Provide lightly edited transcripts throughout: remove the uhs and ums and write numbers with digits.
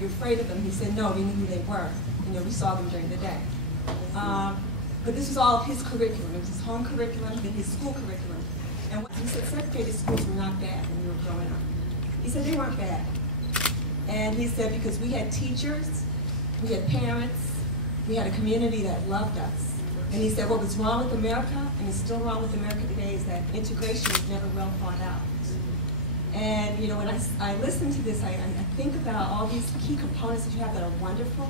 you afraid of them? He said, no, we knew who they were. You know, we saw them during the day. But this was all of his curriculum. It was his home curriculum and his school curriculum. And he said segregated schools were not bad when we were growing up. He said they weren't bad. And he said because we had teachers, we had parents, we had a community that loved us. And he said what was wrong with America, and is still wrong with America today, is that integration is never well thought out. And you know, when I listen to this, I think about all these key components that you have that are wonderful.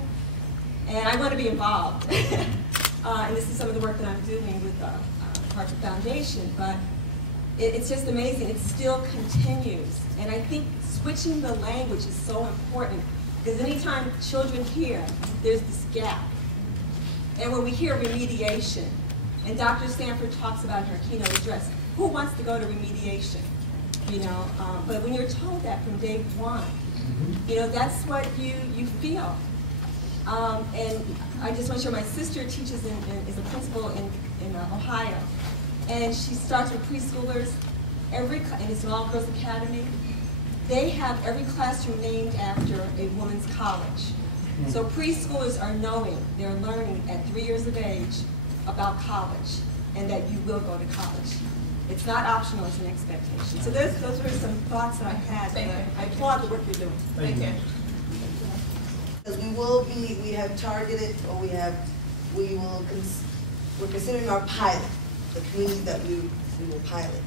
And I want to be involved. And this is some of the work that I'm doing with the Harvard Foundation. But it's just amazing. It still continues. And I think switching the language is so important. Because anytime children hear, there's this gap. And when we hear remediation, and Dr. Sanford talks about in her keynote address, who wants to go to remediation? You know, but when you're told that from day one, you know, that's what you feel. And I just want to share, my sister teaches is a principal in Ohio, and she starts with preschoolers. And it's an all-girls academy. They have every classroom named after a woman's college. So preschoolers are knowing, they're learning at 3 years of age about college, and that you will go to college. It's not optional, it's an expectation. So those were some thoughts that I had. I applaud the work you're doing. Thank you. Because we have targeted, or we're considering our pilot, the community that we will pilot.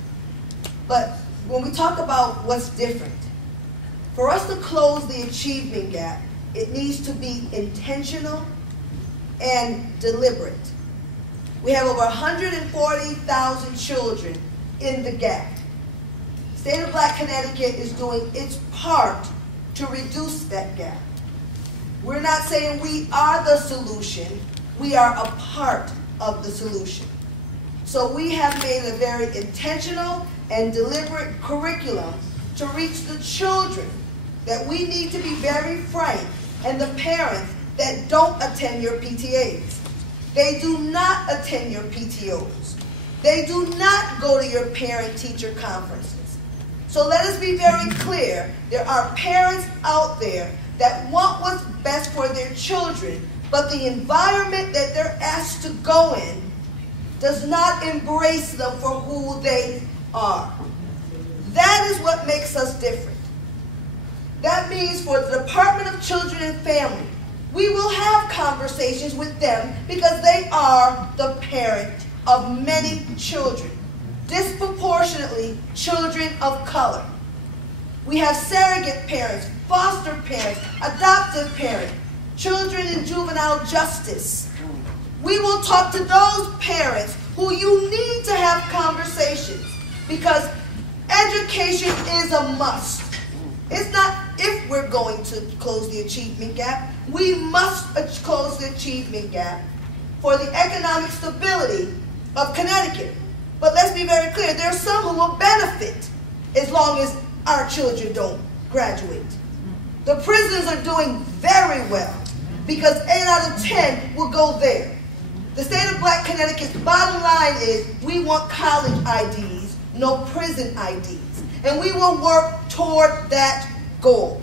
But when we talk about what's different, for us to close the achievement gap, it needs to be intentional and deliberate. We have over 140,000 children in the gap. State of Black Connecticut is doing its part to reduce that gap. We're not saying we are the solution, we are a part of the solution. So we have made a very intentional and deliberate curriculum to reach the children that we need to be very frank, and the parents that don't attend your PTAs. They do not attend your PTOs. They do not go to your parent-teacher conferences. So let us be very clear. There are parents out there that want what's best for their children, but the environment that they're asked to go in does not embrace them for who they are. That is what makes us different. That means for the Department of Children and Family, we will have conversations with them because they are the parent of many children, disproportionately children of color. We have surrogate parents, foster parents, adoptive parents, children in juvenile justice. We will talk to those parents who you need to have conversations because education is a must. It's not if we're going to close the achievement gap. We must close the achievement gap for the economic stability of Connecticut. But let's be very clear, there are some who will benefit as long as our children don't graduate. The prisons are doing very well because 8 out of 10 will go there. The state of Black Connecticut's bottom line is we want college IDs, no prison IDs. And we will work toward that goal.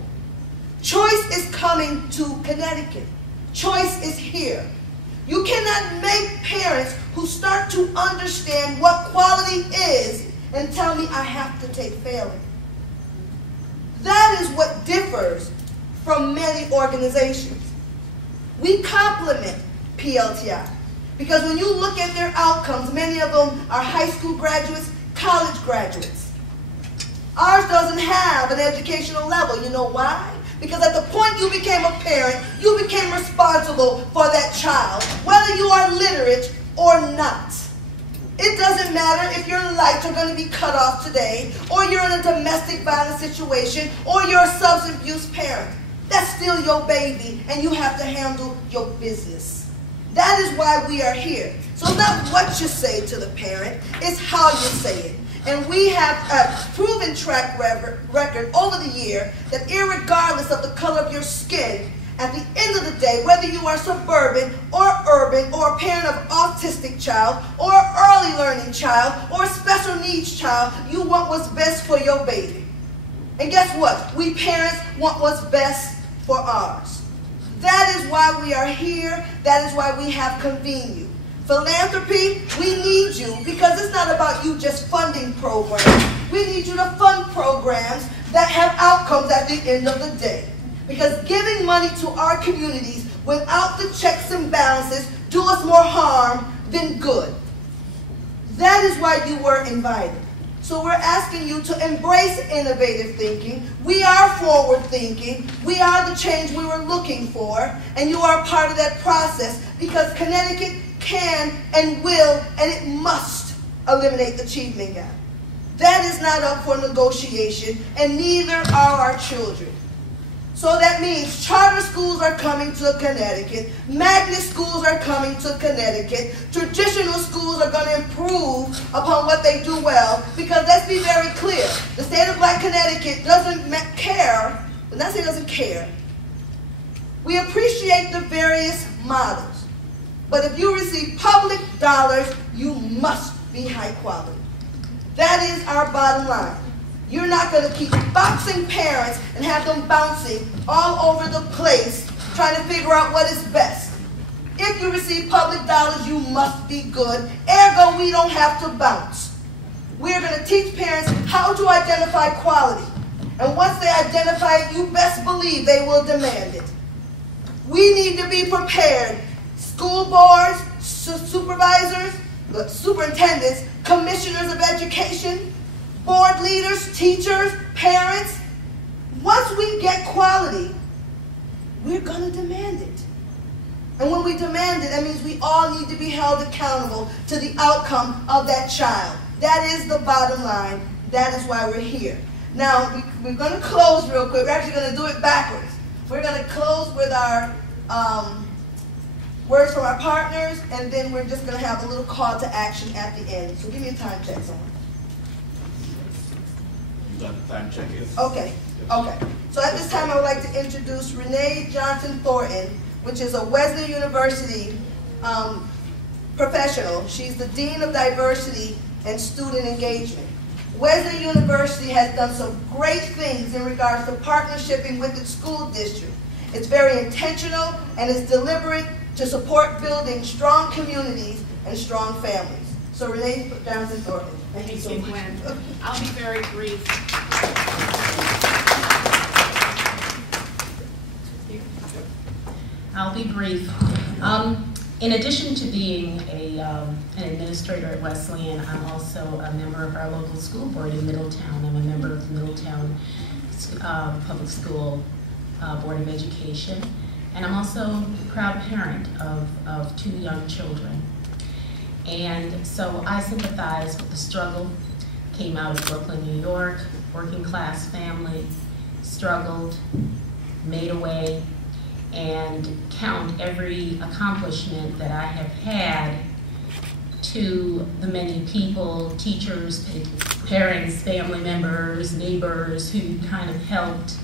Choice is coming to Connecticut. Choice is here. You cannot make parents who start to understand what quality is and tell me I have to take failing. That is what differs from many organizations. We complement PLTI because when you look at their outcomes, many of them are high school graduates, college graduates. Ours doesn't have an educational level. You know why? Because at the point you became a parent, you became responsible for that child, whether you are literate or not. It doesn't matter if your lights are going to be cut off today, or you're in a domestic violence situation, or you're a substance abuse parent. That's still your baby, and you have to handle your business. That is why we are here. So not what you say to the parent, it's how you say it. And we have a proven track record over the year that irregardless of the color of your skin, at the end of the day, whether you are suburban or urban or a parent of autistic child or early learning child or a special needs child, you want what's best for your baby. And guess what? We parents want what's best for ours. That is why we are here. That is why we have convened you. Philanthropy, we need you because it's not about you just funding programs. We need you to fund programs that have outcomes at the end of the day. Because giving money to our communities without the checks and balances do us more harm than good. That is why you were invited. So we're asking you to embrace innovative thinking. We are forward thinking. We are the change we were looking for. And you are part of that process because Connecticut can and will and it must eliminate the achievement gap. That is not up for negotiation, and neither are our children. So that means charter schools are coming to Connecticut, magnet schools are coming to Connecticut, traditional schools are going to improve upon what they do well, because let's be very clear, the state of Black Connecticut doesn't care, but not say it doesn't care. We appreciate the various models, but if you receive public dollars, you must be high quality. That is our bottom line. You're not going to keep boxing parents and have them bouncing all over the place trying to figure out what is best. If you receive public dollars, you must be good. Ergo, we don't have to bounce. We're going to teach parents how to identify quality. And once they identify it, you best believe they will demand it. We need to be prepared. School boards, supervisors, superintendents, commissioners of education, board leaders, teachers, parents. Once we get quality, we're going to demand it. And when we demand it, that means we all need to be held accountable to the outcome of that child. That is the bottom line. That is why we're here. Now, we're going to close real quick. We're actually going to do it backwards. We're going to close with our words from our partners, and then we're just going to have a little call to action at the end. So give me a time check, someone. You got the time check? Yes. Okay. Okay. So at this time, I would like to introduce Renee Johnson Thornton, which is a Wesley University professional. She's the Dean of Diversity and Student Engagement. Wesley University has done some great things in regards to partnershiping with its school district. It's very intentional and it's deliberate to support building strong communities and strong families. So Renee Johnson Thornton. Thank you so much. Gwen. I'll be very brief. I'll be brief. In addition to being an administrator at Wesleyan, I'm also a member of our local school board in Middletown. I'm a member of the Middletown Public School Board of Education. And I'm also a proud parent of 2 young children. And so I sympathize with the struggle. Came out of Brooklyn, New York, working class family, struggled, made a way, and count every accomplishment that I have had to the many people, teachers, parents, family members, neighbors who kind of helped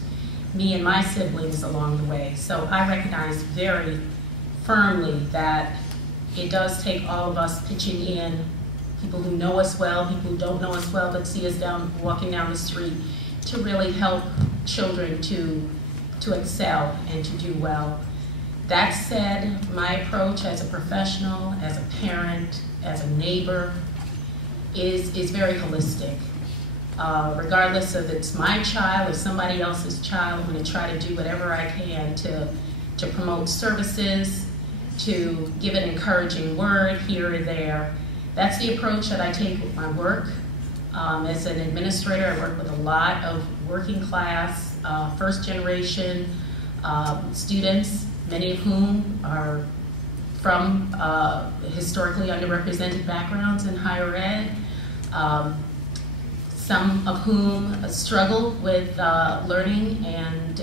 me and my siblings along the way. So I recognize very firmly that it does take all of us pitching in, people who know us well, people who don't know us well but see us walking down the street, to really help children to excel and to do well. That said, my approach as a professional, as a parent, as a neighbor, is very holistic. Regardless of it's my child or somebody else's child, I'm going to try to do whatever I can to promote services, to give an encouraging word here or there. That's the approach that I take with my work. As an administrator, I work with a lot of working class, first generation students, many of whom are from historically underrepresented backgrounds in higher ed. Some of whom struggle with learning and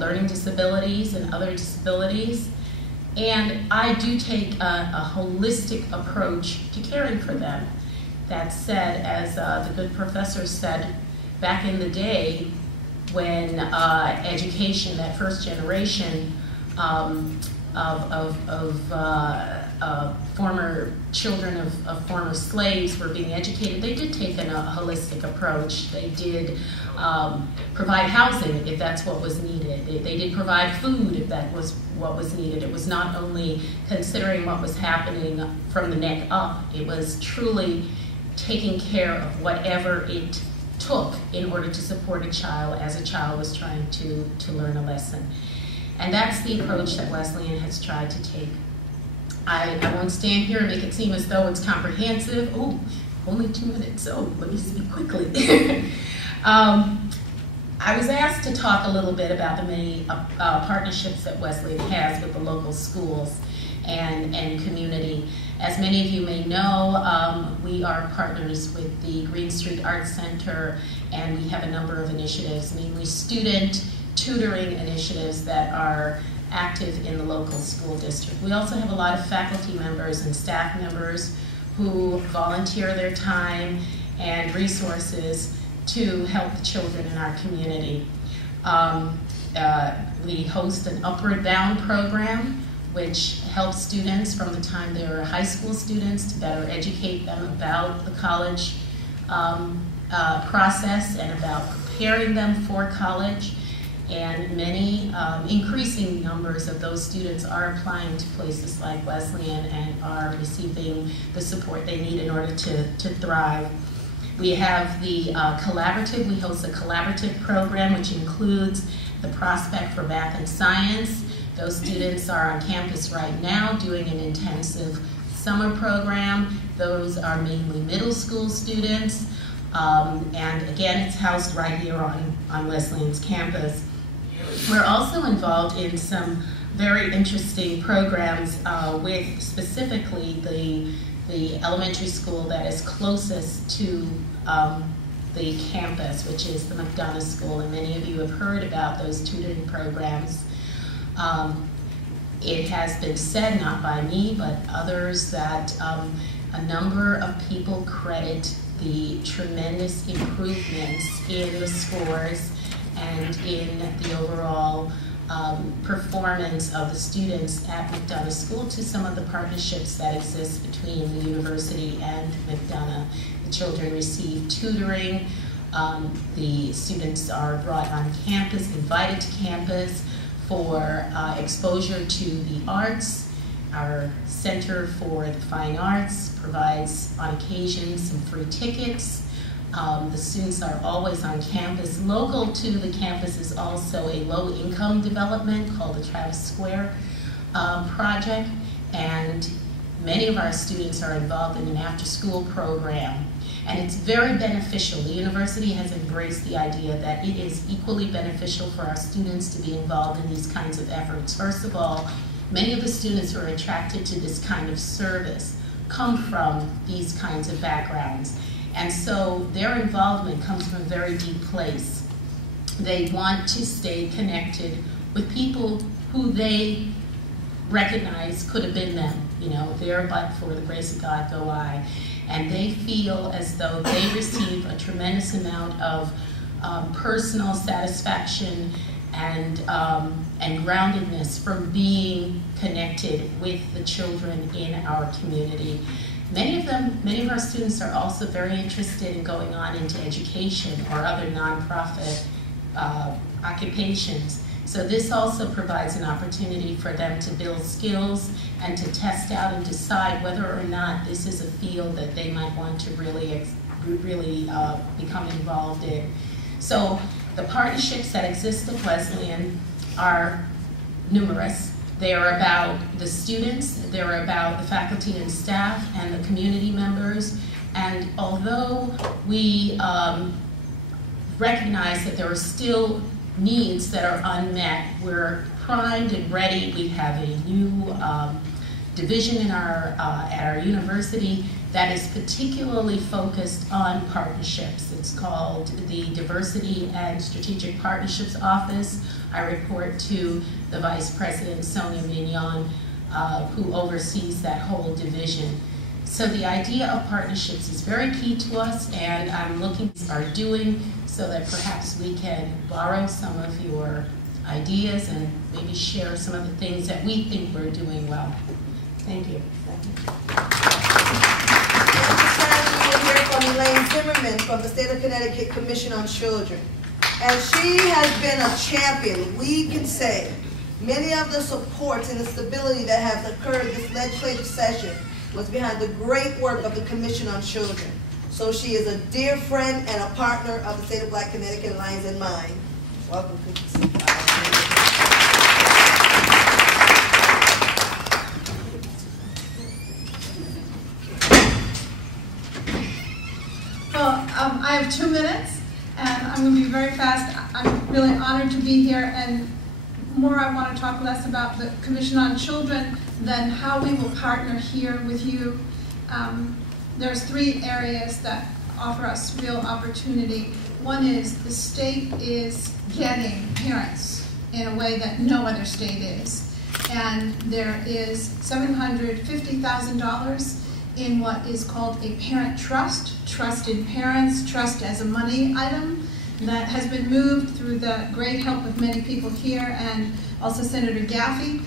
learning disabilities and other disabilities. And I do take a holistic approach to caring for them. That said, as the good professor said, back in the day when education, that first generation, former children of former slaves were being educated, they did take a holistic approach. They did provide housing if that's what was needed. They did provide food if that was what was needed. It was not only considering what was happening from the neck up, it was truly taking care of whatever it took in order to support a child as a child was trying to learn a lesson. And that's the approach that Wesleyan has tried to take. I won't stand here and make it seem as though it's comprehensive. Oh, only 2 minutes, so let me speak quickly. I was asked to talk a little bit about the many partnerships that Wesleyan has with the local schools and community. As many of you may know, we are partners with the Green Street Arts Center, and we have a number of initiatives, mainly student tutoring initiatives that are active in the local school district. We also have a lot of faculty members and staff members who volunteer their time and resources to help the children in our community. We host an Upward Bound program, which helps students from the time they were high school students to better educate them about the college process and about preparing them for college. And many, increasing numbers of those students are applying to places like Wesleyan and are receiving the support they need in order to thrive. We have the collaborative. We host a collaborative program which includes the Prospect for Math and Science. Those students are on campus right now doing an intensive summer program. Those are mainly middle school students. And again, it's housed right here on Wesleyan's campus. We're also involved in some very interesting programs with specifically the elementary school that is closest to the campus, which is the McDonough School, and many of you have heard about those tutoring programs. It has been said, not by me, but others, that a number of people credit the tremendous improvements in the scores and in the overall performance of the students at McDonough School to some of the partnerships that exist between the university and McDonough. The children receive tutoring, the students are brought on campus, invited to campus for exposure to the arts. Our Center for the Fine Arts provides on occasion some free tickets. The students are always on campus. Local to the campus is also a low-income development called the Travis Square project, and many of our students are involved in an after-school program, and it's very beneficial. The university has embraced the idea that it is equally beneficial for our students to be involved in these kinds of efforts. First of all, many of the students who are attracted to this kind of service come from these kinds of backgrounds. And so their involvement comes from a very deep place. They want to stay connected with people who they recognize could have been them. You know, there but for the grace of God go I. And they feel as though they receive a tremendous amount of personal satisfaction and groundedness from being connected with the children in our community. Many of our students are also very interested in going on into education or other nonprofit occupations. So this also provides an opportunity for them to build skills and to test out and decide whether or not this is a field that they might want to really become involved in. So the partnerships that exist at Wesleyan are numerous. They are about the students, they're about the faculty and staff and the community members. And although we recognize that there are still needs that are unmet, we're primed and ready. We have a new division in at our university that is particularly focused on partnerships. It's called the Diversity and Strategic Partnerships Office. I report to the Vice President, Sonia Mignon, who oversees that whole division. So the idea of partnerships is very key to us, and I'm looking at what we are doing so that perhaps we can borrow some of your ideas and maybe share some of the things that we think we're doing well. Thank you. We'll hear from Elaine Zimmerman from the State of Connecticut Commission on Children. And she has been a champion, we can say. Many of the supports and the stability that has occurred this legislative session was behind the great work of the Commission on Children. So she is a dear friend and a partner of the State of Black Connecticut Lions in Mind. Welcome, Cookies. I have 2 minutes, and I'm going to be very fast. I'm really honored to be here, and more I want to talk less about the Commission on Children than how we will partner here with you. There's 3 areas that offer us real opportunity. One is the state is getting parents in a way that no other state is. And there is $750,000 in what is called a parent trust, trust in parents, trust as a money item, that has been moved through the great help of many people here and also Senator Gaffey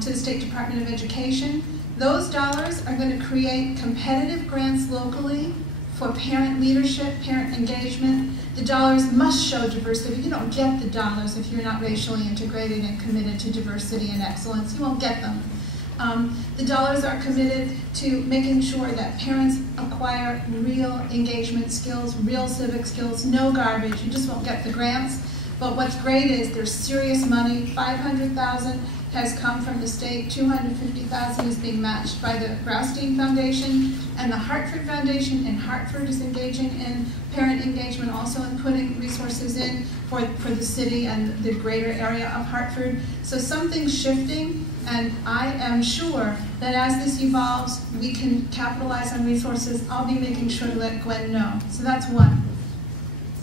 to the State Department of Education. Those dollars are going to create competitive grants locally for parent leadership, parent engagement. The dollars must show diversity. You don't get the dollars if you're not racially integrated and committed to diversity and excellence. You won't get them. The dollars are committed to making sure that parents acquire real engagement skills, real civic skills, no garbage. You just won't get the grants. But what's great is there's serious money. $500,000 has come from the state. $250,000 is being matched by the Graustein Foundation, and the Hartford Foundation in Hartford is engaging in parent engagement, also in putting resources in for the city and the greater area of Hartford. So something's shifting, and I am sure that as this evolves, we can capitalize on resources. I'll be making sure to let Gwen know. So that's 1.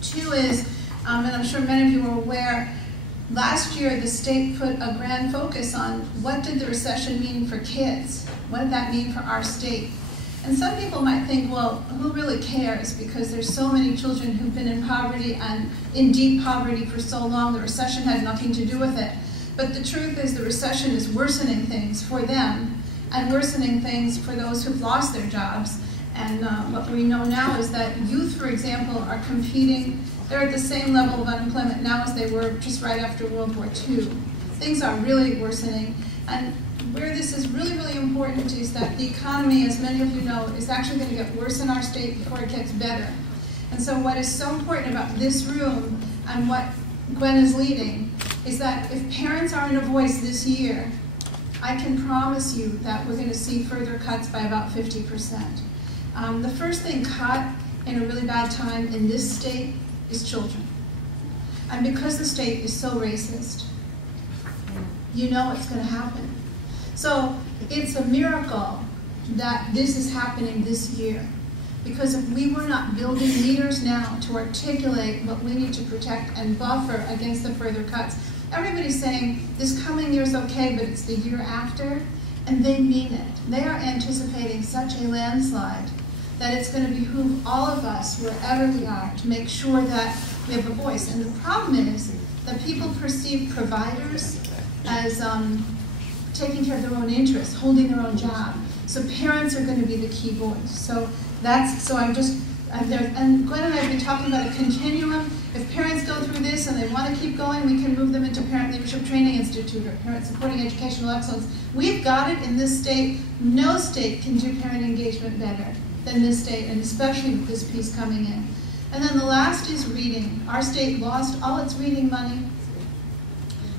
2 is, and I'm sure many of you are aware, last year the state put a grand focus on what did the recession mean for kids? What did that mean for our state? And some people might think, well, who really cares? Because there's so many children who've been in poverty and in deep poverty for so long, the recession had nothing to do with it. But the truth is the recession is worsening things for them and worsening things for those who've lost their jobs. And what we know now is that youth, for example, are competing. They're at the same level of unemployment now as they were just right after World War II. Things are really worsening. And where this is really, really important is that the economy, as many of you know, is actually going to get worse in our state before it gets better. And so what is so important about this room and what Gwen is leading is that if parents aren't a voice this year, I can promise you that we're going to see further cuts by about 50%. The first thing cut in a really bad time in this state is children. And because the state is so racist, you know it's going to happen. So it's a miracle that this is happening this year. Because if we were not building leaders now to articulate what we need to protect and buffer against the further cuts, everybody's saying this coming year is okay, but it's the year after, and they mean it. They are anticipating such a landslide that it's going to behoove all of us, wherever we are, to make sure that we have a voice. And the problem is that people perceive providers as taking care of their own interests, holding their own job. So parents are going to be the key voice. So I'm there, and Gwen and I have been talking about a continuum. If parents go through this and they want to keep going, we can move them into Parent Leadership Training Institute or Parent Supporting Educational Excellence. We've got it in this state. No state can do parent engagement better than this state, and especially with this piece coming in. And then the last is reading. Our state lost all its reading money.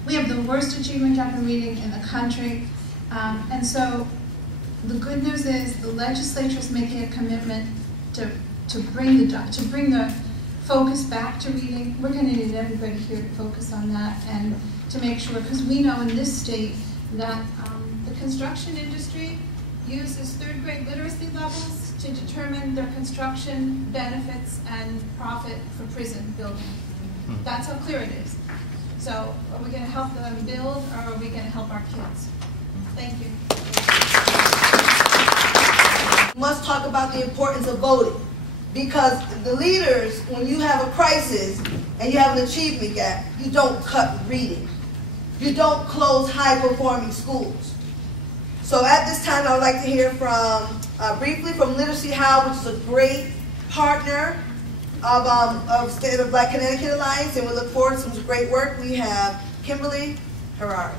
We have the worst achievement gap in reading in the country. And so the good news is the legislature is making a commitment to bring the focus back to reading. We're going to need everybody here to focus on that and to make sure, because we know in this state that the construction industry uses 3rd grade literacy levels to determine their construction benefits and profit for prison building. That's how clear it is. So are we going to help them build, or are we going to help our kids? Thank you. We must talk about the importance of voting, because the leaders, when you have a crisis and you have an achievement gap, you don't cut reading. you don't close high-performing schools. So at this time, I would like to hear from, briefly from Literacy How, which is a great partner of State of Black Connecticut Alliance, and we look forward to some great work. We have Kimberly Herrari.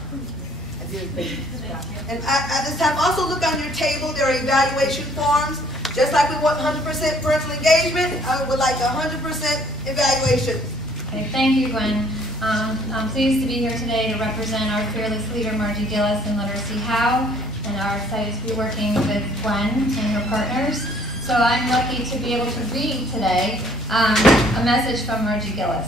And at this time, also look on your table, there are evaluation forms. Just like we want 100% parental engagement, I would like 100% evaluation. Okay, thank you, Gwen. I'm pleased to be here today to represent our fearless leader, Margie Gillis, in Literacy How, and are excited to be working with Gwen and her partners. So I'm lucky to be able to read today a message from Margie Gillis.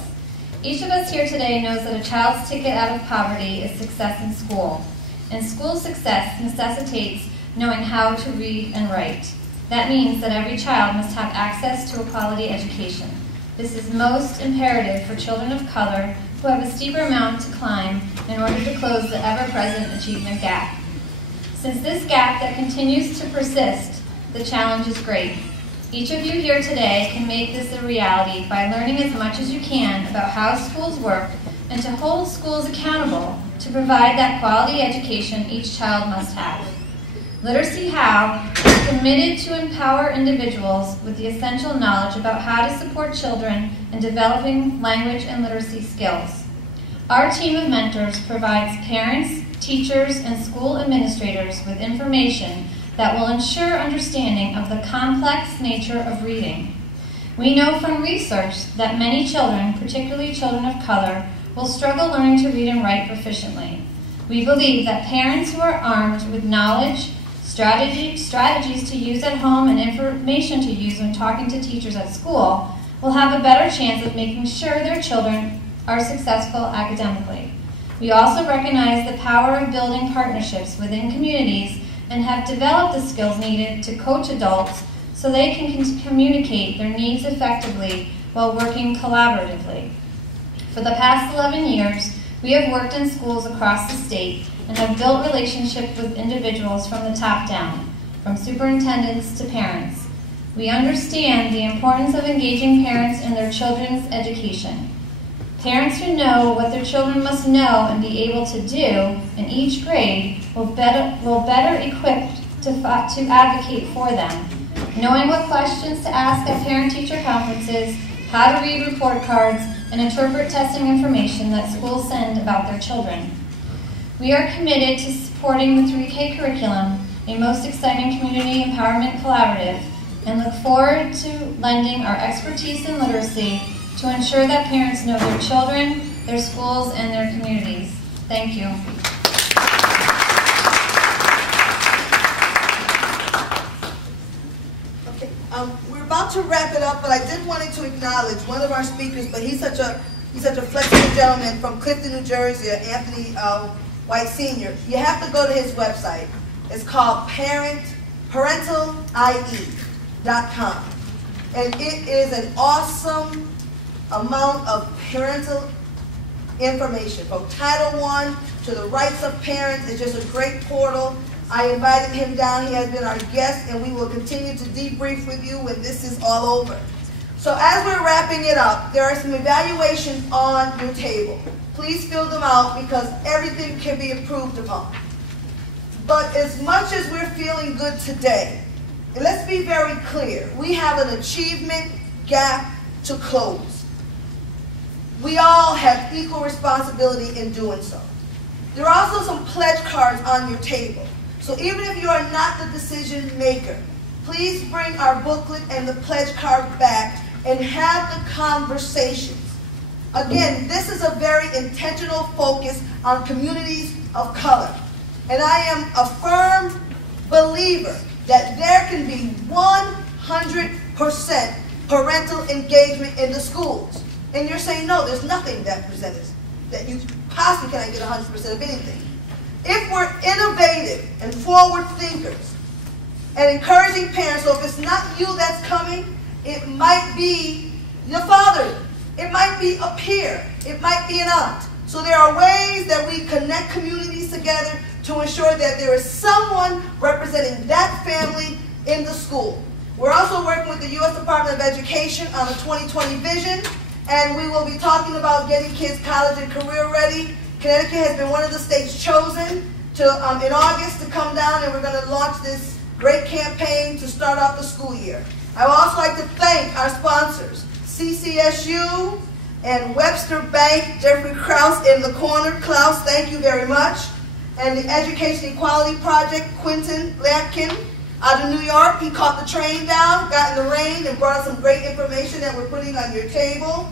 Each of us here today knows that a child's ticket out of poverty is success in school. And school success necessitates knowing how to read and write. That means that every child must have access to a quality education. This is most imperative for children of color who have a steeper mountain to climb in order to close the ever-present achievement gap. Since this gap that continues to persist, the challenge is great. Each of you here today can make this a reality by learning as much as you can about how schools work and to hold schools accountable to provide that quality education each child must have. Literacy How is committed to empower individuals with the essential knowledge about how to support children in developing language and literacy skills. Our team of mentors provides parents, teachers, and school administrators with information that will ensure understanding of the complex nature of reading. We know from research that many children, particularly children of color, will struggle learning to read and write proficiently. We believe that parents who are armed with knowledge, strategies to use at home, and information to use when talking to teachers at school will have a better chance of making sure their children are successful academically. We also recognize the power of building partnerships within communities and have developed the skills needed to coach adults so they can communicate their needs effectively while working collaboratively. For the past 11 years, we have worked in schools across the state and have built relationships with individuals from the top down, from superintendents to parents. We understand the importance of engaging parents in their children's education. Parents who know what their children must know and be able to do in each grade will better equipped to advocate for them, knowing what questions to ask at parent-teacher conferences, how to read report cards, and interpret testing information that schools send about their children. We are committed to supporting the 3K curriculum, a most exciting community empowerment collaborative, and look forward to lending our expertise in literacy to ensure that parents know their children, their schools, and their communities. Thank you. Okay, we're about to wrap it up, but I did want to acknowledge one of our speakers, but he's such a flexible gentleman from Clifton, New Jersey, Anthony White Sr. You have to go to his website. It's called parental.ie.com. And it is an awesome amount of parental information, from Title I to the rights of parents. It's just a great portal. I invited him down. He has been our guest, and we will continue to debrief with you when this is all over. So as we're wrapping it up, there are some evaluations on your table. Please fill them out because everything can be improved upon. But as much as we're feeling good today, and let's be very clear, we have an achievement gap to close. We all have equal responsibility in doing so. There are also some pledge cards on your table. So even if you are not the decision maker, please bring our booklet and the pledge card back and have the conversations. Again, this is a very intentional focus on communities of color. And I am a firm believer that there can be 100% parental engagement in the schools. And you're saying, no, there's nothing that you possibly cannot get 100% of anything. If we're innovative and forward thinkers and encouraging parents, so if it's not you that's coming, it might be your father, it might be a peer, it might be an aunt. So there are ways that we connect communities together to ensure that there is someone representing that family in the school. We're also working with the U.S. Department of Education on a 2020 vision, and we will be talking about getting kids college and career ready Connecticut has been one of the states chosen to, in August, to come down, and we're going to launch this great campaign to start off the school year. I would also like to thank our sponsors, CCSU and Webster Bank, Jeffrey Krause in the corner. Klaus, thank you very much. And the Education Equality Project, Quentin Latkin, out of New York. He caught the train down, got in the rain, and brought us some great information that we're putting on your table.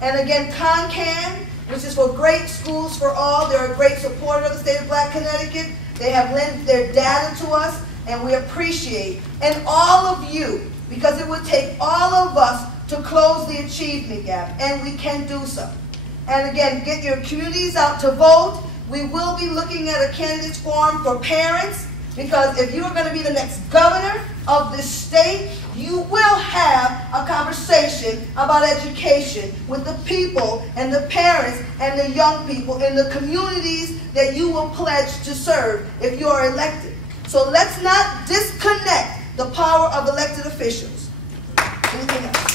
And again, CONCAN, which is for Great Schools for All. They're a great supporter of the state of Black Connecticut. They have lent their data to us, and we appreciate. And all of you, because it would take all of us to close the achievement gap, and we can do so. And again, get your communities out to vote. We will be looking at a candidates forum for parents, because if you are going to be the next governor of this state, you will have a conversation about education with the people and the parents and the young people in the communities that you will pledge to serve if you are elected. So let's not disconnect the power of elected officials. Anything else?